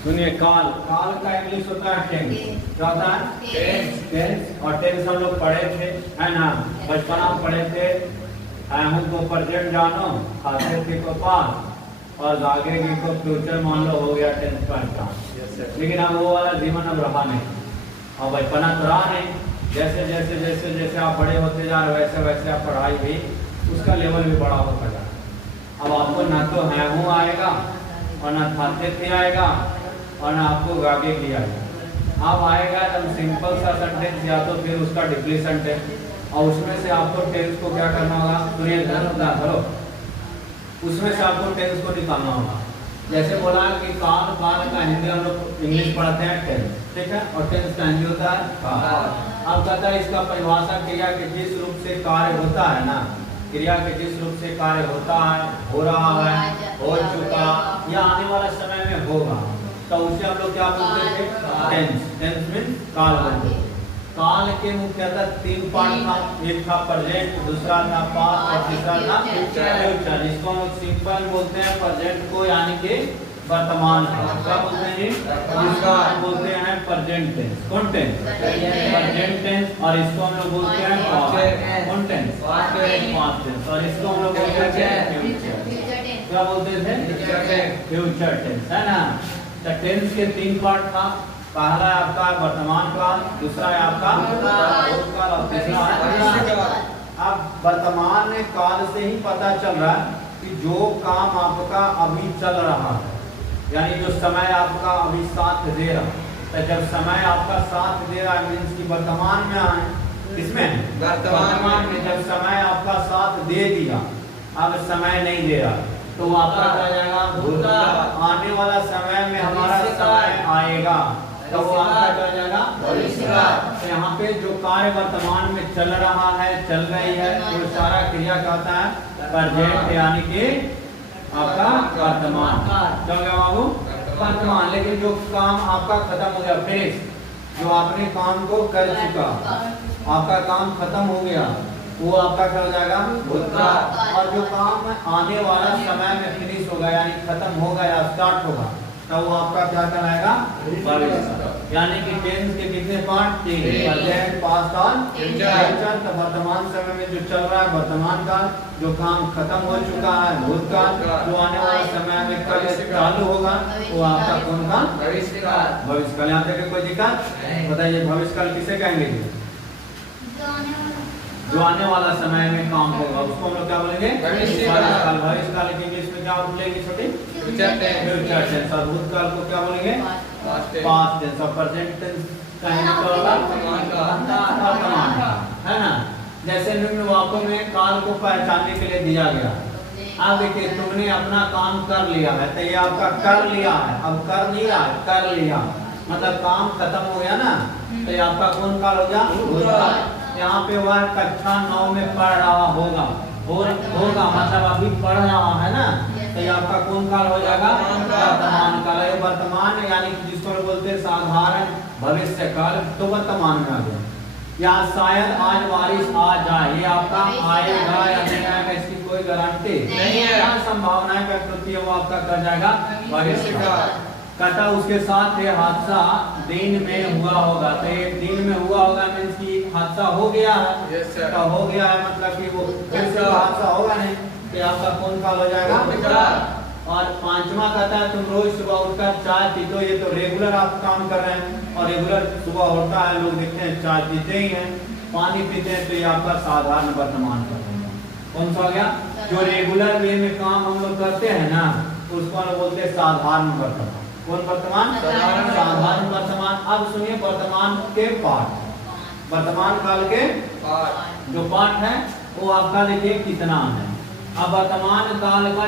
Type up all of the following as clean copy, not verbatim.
सुनिए, काल काल का इंग्लिश होता है टेंस। क्या होता है? टेंस। और टेंस हम लोग पढ़े थे, है ना, बचपना में पढ़े थे। हम को प्रेजेंट जानो, खाते थे को पास और आगे की को फ्यूचर मान लो हो गया टेंस का एग्जाम। लेकिन अब वो वाला जीवन अब रहा नहीं, और बचपना तो रहा नहीं। जैसे जैसे जैसे जैसे आप बड़े होते जा रहे वैसे वैसे आप पढ़ाई भी उसका लेवल भी बड़ा होता जा रहा। अब आपको ना तो है हूँ आएगा और ना खाते थे आएगा और ना आपको आगे किया आएगा। अब आएगा एकदम सिंपल सा सेंटेंस या तो फिर उसका डिप्ली सेंटेंस, और उसमें से आपको टेंस को क्या करना होगा? सुनिए धरो, उसमें से आपको टेंस को निकालना होगा। जैसे बोला कि काल का हिंदी हम लोग इंग्लिश पढ़ते हैं टेंस, ठीक है, और टेंस का हिंदी होता है काल। अब कहता है इसका परिभाषा क्रिया के जिस रूप से कार्य होता है ना, क्रिया के जिस रूप से कार्य होता है, हो रहा है, हो चुका या आने वाला समय में होगा, तो उसे हम लोग क्या बोलते थे? टेंस। टेंस मीन काल बोलते हैं। काल के मुख्यतः तीन पार्ट था, एक था प्रेजेंट, दूसरा था पास्ट और तीसरा था फ्यूचर। जिसको हम लोग सिंपल बोलते हैं प्रेजेंट को, यानी कि वर्तमान का। क्या बोलते हैं? इसका हम बोलते हैं प्रेजेंट टेंस। कौन टेंस? Present tense. और इसको हम लोग बोलते हैं पास्ट। कौन टेंस? Past tense. और इसको हम लोग बोलते हैं फ्यूचर। क्या बोलते थे? फ्यूचर टेंस, है ना। तो टेंस के तीन पार्ट था। पहला है आपका वर्तमान काल, दूसरा है आपका भूतकाल और तीसरा है भविष्यकाल। अब वर्तमान काल से ही पता चल रहा है कि जो काम आपका अभी चल रहा है, यानी जो समय आपका अभी साथ दे रहा है। तो जब समय आपका साथ दे रहा है मीन्स कि वर्तमान में आए, किसमें? वर्तमान में। जब समय आपका साथ दे दिया, अब समय नहीं दे रहा, तो आपका क्या जाएगा? भूतकाल। आने वाला समय में हमारा समय आएगा, तो वो आपका क्या जाएगा? भविष्यकाल। तो यहाँ पे जो कार्य वर्तमान में चल रहा है, चल रही है, वो सारा क्रिया कहता है प्रेजेंट, यानी कि आपका वर्तमान। क्या हो गया बाबू? वर्तमान। लेकिन जो काम आपका खत्म हो गया, फिनिश, जो आपने काम को कर चुका, आपका काम खत्म हो गया, वो आपका क्या हो जाएगा? भूतकाल। और जो काम आने वाला समय में फिनिश होगा, यानी खत्म होगा या स्टार्ट होगा, तो वो आपका क्या कहलाएगा? भविष्यकाल। यानी कि टेंस के कितने पार्ट? तीन, प्रेजेंट, पास्ट और फ्यूचर। तो वर्तमान समय में जो चल रहा है वर्तमान काल, जो काम खत्म हो चुका है भूतकाल, जो आने वाले समय में कल चालू होगा, वो आपका कौन काल? भविष्यकाल। भविष्यकाल। यहाँ तक कोई दिक्कत? बताइए भविष्यकाल किसे कहेंगे? जो आने वाला समय में काम होगा उसको हम लोग क्या बोलेंगे? भविष्यकाल। भविष्यकाल की इंग्लिश में क्या बोलेंगे छोटे? Future tense. और भूतकाल को क्या बोलेंगे? Past tense. और प्रेजेंट टेंस का वर्तमान, है ना। जैसे निम्न वाक्यों में काल को पहचानने के लिए दिया गया। अब देखिए, तुमने अपना काम कर लिया है, तो ये आपका कर लिया है, अब कर लिया है, कर लिया मतलब काम खत्म हो गया ना, तो ये आपका कौन काल हो गया? भूतकाल। यहाँ पे वह कक्षा 9 में पढ़ रहा होगा, होगा मतलब अभी पढ़ रहा है ना, तो ये आपका कौन काल हो जाएगा? वर्तमान काल। वर्तमान यानी जिसको बोलते हैं साधारण भविष्य काल, तो वर्तमान में आ गया। या शायद आज बारिश आ जाए, ये आपका आएगा या नहीं आएगा इसकी कोई गारंटी नहीं है, संभावनाएं व्यक्त होती है, वो आपका कर जाएगा भविष्य काल। कहता उसके साथ ये हादसा दिन में हुआ होगा, तो ये दिन में हुआ होगा मीन्स कि हादसा हो गया है। तो हो गया है मतलब कि वो फिर से हादसा होगा नहीं, तो आपका कौन काल हो जाएगा? और पांचवा कहता है तुम रोज सुबह उठकर चाय पीते हो, ये तो रेगुलर आप काम कर रहे हैं और रेगुलर सुबह होता है, लोग देखते हैं चाय पीते ही हैं, पानी पीते हैं, तो ये आपका साधारण वर्तमान काल होगा। कौन सा हो गया? जो रेगुलर वे में काम हम लोग करते हैं ना, उसको हम बोलते हैं साधारण वर्तमान। कौन वर्तमान? साधारण वर्तमान। अब सुनिए वर्तमान के पार्ट, वर्तमान काल के जो पार्ट है वो आपका देखिए कितना है। अब वर्तमान काल का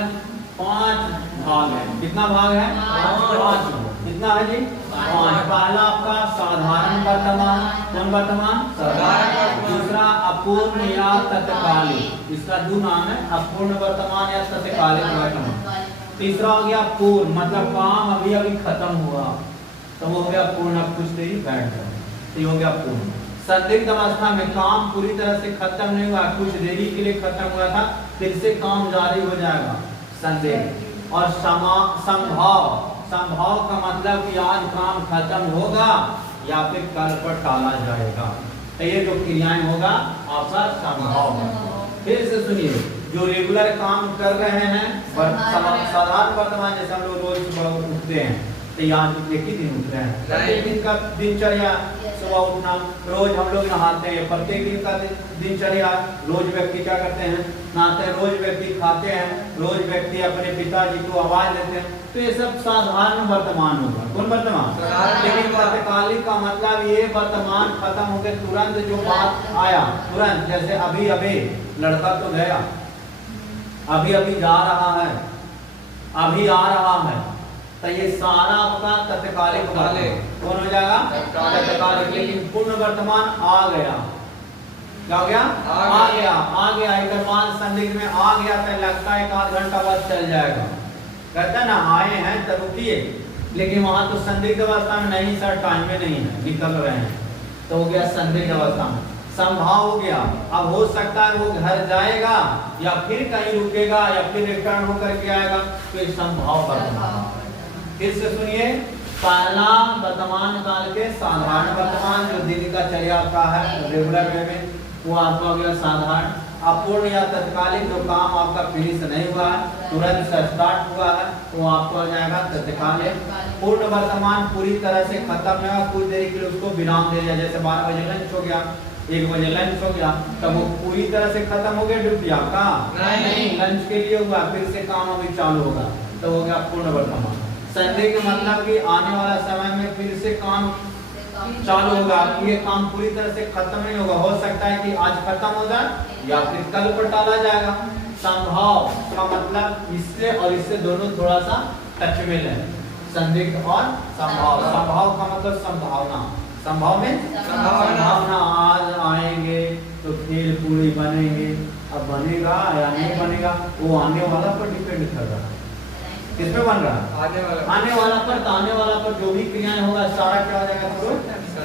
5 भाग है। कितना भाग है? 5। कितना है जी? 5। पहला आपका साधारण वर्तमान। कौन वर्तमान? साधारण। दूसरा अपूर्ण या तत्कालिक, इसका दो नाम है, अपूर्ण वर्तमान या तत्कालिक वर्तमान। तीसरा हो गया पूर्ण, मतलब काम अभी अभी खत्म हुआ, तो वो हो गया पूर्ण, अब कुछ देरी बैठ गया, तो ये हो गया पूर्ण। संदिग्ध अवस्था में काम पूरी तरह से खत्म नहीं हुआ, कुछ देरी के लिए खत्म हुआ था, फिर से काम जारी हो जाएगा, संदिग्ध। और संभाव संभव का मतलब कि आज काम खत्म होगा या फिर कल पर टाला जाएगा। तो ये जो क्रियाएं होगा आपका संभव है। फिर से सुनिए, जो रेगुलर काम कर रहे हैं साधारण वर्तमान, जैसे हम लोग रोज सुबह उठते हैं, तो यहाँ एक ही दिन उठ रहे हैं, प्रत्येक दिन का दिनचर्या सुबह उठना, रोज हम लोग नहाते हैं, प्रत्येक दिन का दिनचर्या, रोज व्यक्ति क्या करते हैं, नहाते हैं, रोज व्यक्ति खाते हैं, रोज व्यक्ति अपने पिताजी को आवाज देते हैं। तो ये सब साधारण वर्तमान होगा। कौन वर्तमान? लेकिन तत्कालिक का मतलब ये वर्तमान खत्म हो गए, तुरंत जो बात आया तुरंत, जैसे अभी अभी लड़का तो गया, अभी अभी जा रहा है, अभी आ रहा है, तो ये सारा आपका तत्कालिक कौन हो जाएगा? तत्कालिक। लेकिन पूर्ण वर्तमान आ गया, क्या हो गया? आ गया। एक बार संदिग्ध में आ गया तो लगता है 1 घंटा बाद चल जाएगा, कहते हैं ना आए हैं तो रुकिए, लेकिन वहां तो संदिग्ध अवस्था में नहीं सर, टाइम में नहीं है, निकल रहे हैं, तो हो गया संदिग्ध अवस्था में। संभाव हो गया, अब हो सकता है वो घर जाएगा या फिर कहीं रुकेगा या फिर रिटर्न होकर के आएगा, तो एक संभाव वर्तमान। फिर से सुनिए, पहला वर्तमान काल के साधारण वर्तमान जो दिन का चर्या का है रेगुलर वे में, वो आपका हो गया साधारण। अपूर्ण या तत्कालिक जो काम आपका फिनिश नहीं हुआ है, तुरंत से स्टार्ट हुआ है, वो आपको हो जाएगा तत्कालिक। पूर्ण वर्तमान पूरी तरह से खत्म नहीं हुआ, कुछ देर के लिए उसको विराम दे दिया, जैसे 12 बजे लंच हो गया, 1 बजे लंच हो गया, तब वो पूरी तरह से खत्म हो गया ड्यूटी आपका? नहीं, लंच के लिए हुआ, फिर से काम अभी चालू होगा, तो हो गया पूर्ण वर्तमान। संदिग्ध का मतलब कि आने वाला समय में फिर से काम चालू होगा, ये काम पूरी तरह से खत्म नहीं होगा, हो सकता है कि आज खत्म हो जाए या फिर कल पर टाला जाएगा। संभाव का मतलब इससे और इससे दोनों थोड़ा सा टच में है, संदिग्ध और संभाव। संभाव का मतलब संभावना, संभाव में संभावना, आज आएंगे तो खेल पूरी बनेंगे, अब बनेगा या नहीं बनेगा वो आने वाला पर डिपेंड कर रहा है। किसमें बन रहा है? आने वाला पर। तो आने वाला पर जो भी क्रियाएं होगा सारा क्या हो जाएगा? तो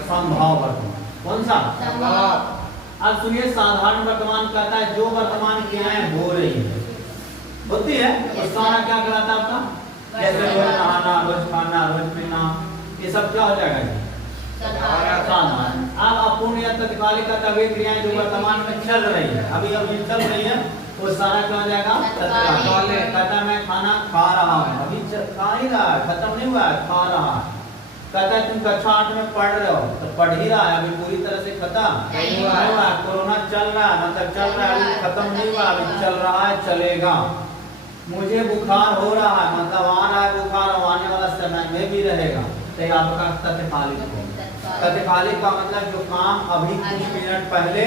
संभाव वर्तमान। कौन सा? संभाव। अब सुनिए, साधारण वर्तमान कहता है जो वर्तमान क्रियाएं हो रही है, होती है, तो सारा क्या कहलाता है आपका? जैसे रोज नहाना, रोज खाना, रोज पीना, ये सब क्या हो जाएगा? साधारण। अब अपूर्ण या तत्कालिक का वे क्रियाएं जो वर्तमान में चल रही है, अभी अभी चल रही है, वो सारा क्या हो जाएगा? तत्कालिक। कहता मैं खाना खा रहा हूँ, अभी खा ही रहा है, खत्म नहीं हुआ है, खा रहा है। कहता है तुम कक्षा 8 में पढ़ रहे हो, तो पढ़ ही रहा है, अभी पूरी तरह से खत्म नहीं हुआ है। कोरोना चल रहा है, मतलब चल रहा है, अभी खत्म नहीं हुआ, अभी चल रहा है, चलेगा। मुझे बुखार हो रहा है, मतलब आ रहा है बुखार, आने वाला समय में भी रहेगा, तो आपका तत्कालिक हो। तत्कालिक का मतलब जो काम अभी कुछ मिनट पहले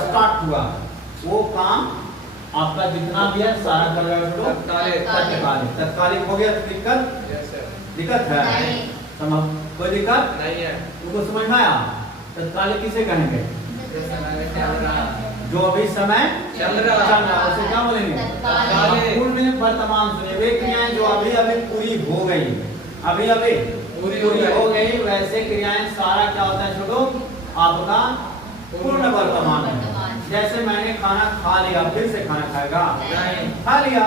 स्टार्ट हुआ, वो काम आपका जितना भी है सारा कर रहा है तत्कालिक। तत्कालिक हो गया तो दिक्कत है? कोई दिक्कत नहीं है? तुमको समझ में आया? तत्कालिक किसे कहेंगे? जो अभी समय चल रहा है उसे क्या बोलेंगे? पूर्ण वर्तमान। सुनिए, वे क्रियाएं जो अभी अभी पूरी हो गई, अभी अभी पूरी हो गई, वैसे क्रियाएं सारा क्या होता है छोटो? आपका पूर्ण वर्तमान है। जैसे मैंने खाना खा लिया, फिर से खाना खाएगा? नहीं, खा लिया।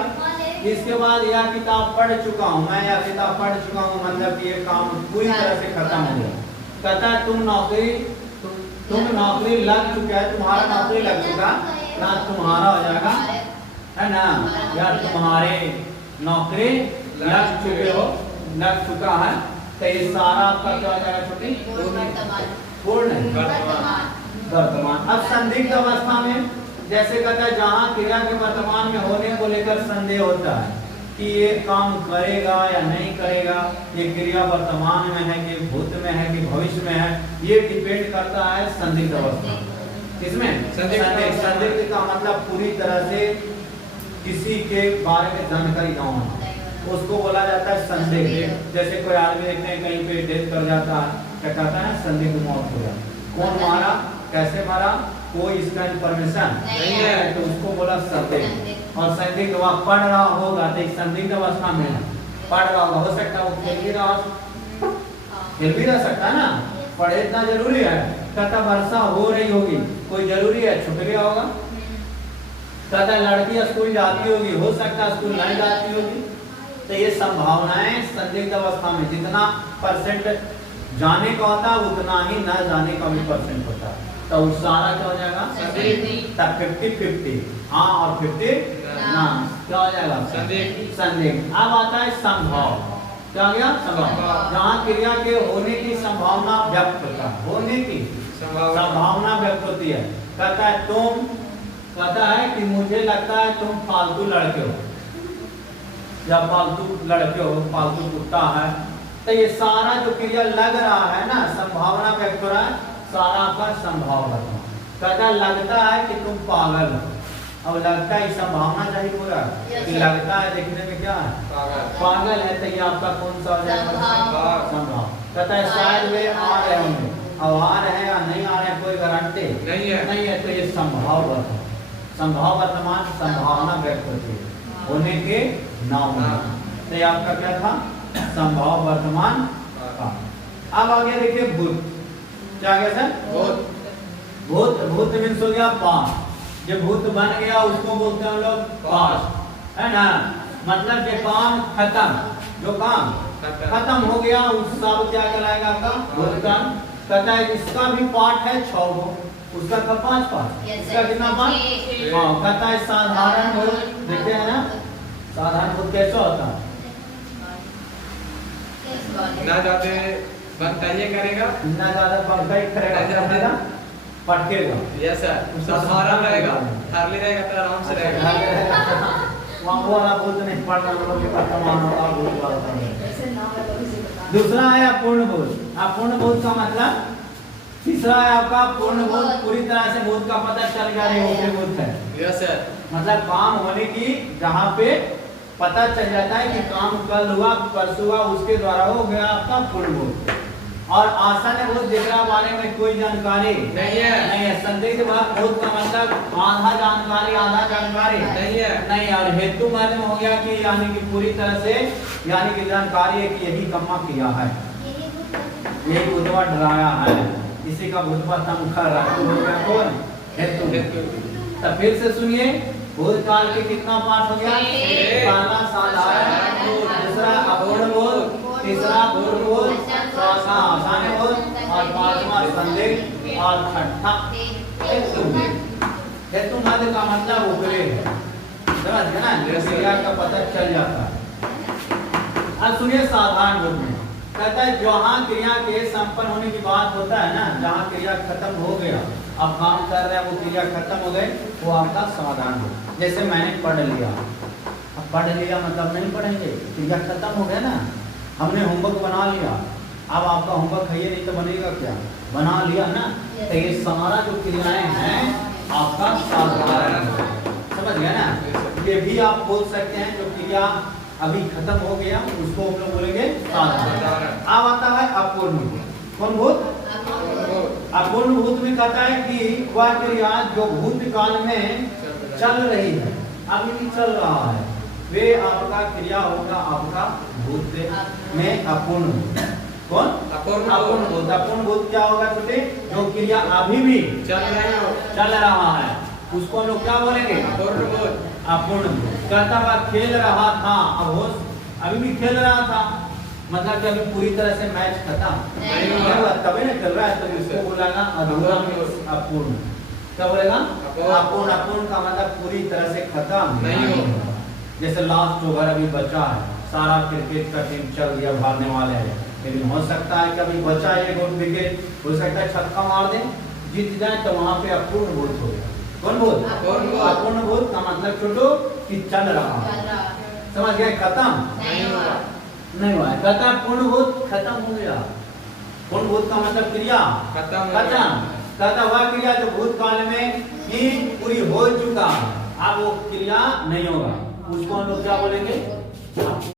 इसके बाद यह किताब पढ़ चुका हूँ मैं, या किताब पढ़ चुका हूँ, मतलब कि ये काम पूरी तरह से खत्म हो गया। कहता है तुम नौकरी लग चुका है, तुम्हारा नौकरी लग चुका ना, तुम्हारा हो जाएगा, है ना? या तुम्हारे नौकरी लग चुके हो, लग चुका है, तो ये सारा आपका क्या हो जाएगा छोटी? पूर्ण वर्तमान। अब संदिग्ध अवस्था में जैसे कहता है जहाँ क्रिया के वर्तमान में होने को लेकर संदेह होता है कि ये काम करेगा या नहीं करेगा, ये क्रिया वर्तमान में है कि भूत में है कि भविष्य में है, ये डिपेंड करता है संदिग्ध अवस्था। किसमें? संदिग्ध का मतलब पूरी तरह से किसी के बारे में जानकारी ना होना, उसको बोला जाता है संदिग्ध। जैसे कोई आदमी देखते हैं कहीं पे डेथ कर जाता है, क्या कहता है? संदिग्ध मौत हो जाता। कौन मारा, कैसे मारा, कोई इसका इंफॉर्मेशन नहीं है, तो उसको बोला संदिग्ध। और संदिग्ध वह पढ़ रहा होगा, तो एक संदिग्ध अवस्था में पढ़ रहा होगा, हो सकता है वो खेल भी रह सकता है ना, पढ़े इतना जरूरी है। कहता वर्षा हो रही होगी, कोई जरूरी है छुप गया होगा। कहता लड़की स्कूल जाती होगी, हो सकता है स्कूल नहीं जाती होगी, तो ये संभावनाएं संदिग्ध अवस्था में जितना परसेंट जाने का होता है उतना ही न जाने का भी परसेंट होता है, तो उस सारा क्या हो जाएगा तब 50-50 हाँ और 50 ना क्या हो जाएगा संदिग्ध। अब आता है संभव, क्या गया संभव, जहाँ क्रिया के होने की संभावना व्यक्त होता है, होने की संभावना व्यक्त होती है। कहता है तुम, कहता है कि मुझे लगता है तुम फालतू लड़के हो या फालतू लड़के हो, फालतू कुत्ता है, तो ये सारा जो क्रिया लग रहा है ना संभावना व्यक्त हो रहा है, सारा आपका संभव है। कहता लगता है कि तुम पागल हो, अब लगता है संभावना चाहिए पूरा कि लगता है देखने में क्या है पागल है, तो ये आपका कौन सा हो जाएगा संभव। कहता है शायद वे आ रहे होंगे, अब आ रहे हैं या नहीं आ रहे हैं कोई गारंटी नहीं है, तो ये संभव है। संभव वर्तमान संभावना व्यक्त होती है होने के ना होने, तो ये आपका क्या था संभव वर्तमान का। अब आगे देखिए भूत, क्या गया सर भूत, भूत मीन्स हो गया पास्ट, जो भूत बन गया उसको बोलते हैं हम लोग पास्ट, है ना, मतलब जो काम खत्म, जो काम खत्म हो गया उस सब क्या कहलाएगा आपका भूतकाल। कहता है इसका भी पार्ट है 6 गो, उसका का 5 पार्ट, इसका कितना पार्ट हाँ। कहता है साधारण भूत, देखते हैं ना साधारण भूत कैसा होता है, ना ज्यादा बनता ही करेगा, ना ज्यादा बनता ही करेगा, पटकेगा, यस सर, साधारण रहेगा, थारली रहेगा तो आराम से रहेगा। वहाँ वो वाला भूत नहीं पढ़ना, हम लोग के वर्तमान होगा भूत वाला। दूसरा है अपूर्ण भूत, अपूर्ण भूत का मतलब तीसरा है आपका पूर्ण भूत, पूरी तरह से भूत का पता चल गया ये होते भूत है, यस सर, मतलब काम होने की जहाँ पे पता चल जाता है कि काम कल हुआ परसों हुआ उसके द्वारा हो गया आपका पूर्ण भूत। और आसन भूत जिसका बारे में कोई जानकारी नहीं है, संदिग्ध भूत का मतलब आधा जानकारी आधा जानकारी नहीं है, नहीं। और हेतु माध्यम हो गया कि यानी कि पूरी तरह से यानी कि जानकारी है कि यही कम्मा किया है, यही भूतवा डराया है, इसी का भूतवा तंग कर रहा है, हो गया कौन हेतु। तो फिर से सुनिए भूतकाल के कितना पाठ हो गया, पहला साधारण भूत, दूसरा अपूर्ण भूत, तीसरा पूर्ण भूत, चौथा आसान भूत और पांचवा संदिग्ध और छठा हेतु। हेतु माध्य का मतलब ऊपरे है, समझ गए ना, क्रिया का पता चल जाता है। अब सुनिए साधारण भूत में कहता है जहाँ क्रिया के संपन्न होने की बात होता है ना, जहाँ क्रिया खत्म हो गया, अब काम कर रहे हैं वो क्रिया खत्म हो गए, वो आपका साधारण भूत। जैसे मैंने पढ़ लिया, अब पढ़ लिया मतलब नहीं पढ़ेंगे, क्रिया खत्म हो गया ना, हमने होमवर्क बना लिया, अब आपका होमवर्क है ये नहीं तो बनेगा क्या, बना लिया ना, तो ये सारा जो क्रियाएं हैं आपका साधारण, समझ गया ना। ये भी आप बोल सकते हैं जो क्रिया अभी खत्म हो गया उसको हम लोग बोलेंगे साधारण। अब आता है अपूर्ण भूत, कौन भूत अपूर्ण भूत में कहता है कि वह क्रिया जो भूतकाल में चल रही है, अभी भी चल रहा है, वे आपका क्रिया होगा आपका भूत में अपूर्ण भूत। कौन अपूर्ण भूत। अपूर्ण भूत क्या होगा छोटे, जो क्रिया अभी भी चल रहा है उसको लोग क्या बोलेंगे अपूर्ण भूत। अपूर्ण भूत कहता हुआ खेल रहा था, अब होश अभी भी खेल रहा था, मतलब कि अभी पूरी तरह से मैच खत्म नहीं हुआ तभी ना चल रहा है, तो इसको बोलेगा अधूरा अपूर्ण। क्या बोलेगा अपूर्ण। अपूर्ण का मतलब पूरी तरह से खत्म नहीं हुआ। जैसे लास्ट ओवर अभी बचा है, सारा क्रिकेट का टीम चल दिया, भागने वाले हैं, लेकिन हो सकता है कि अभी बचा एक और विकेट, हो सकता है छक्का मार दे जीत जाए, तो वहां पे अपूर्ण भूत हो गया। कौन भूत अपूर्ण भूत का मतलब छोटो कि चल रहा है, समझ गए, खत्म नहीं हुआ है। कहता पूर्ण भूत खत्म हो गया, पूर्ण भूत का मतलब क्रिया खत्म। कहता वह क्रिया जो भूतकाल में ही पूरी हो चुका है, अब वो क्रिया नहीं होगा, उसको हम लोग क्या बोलेंगे।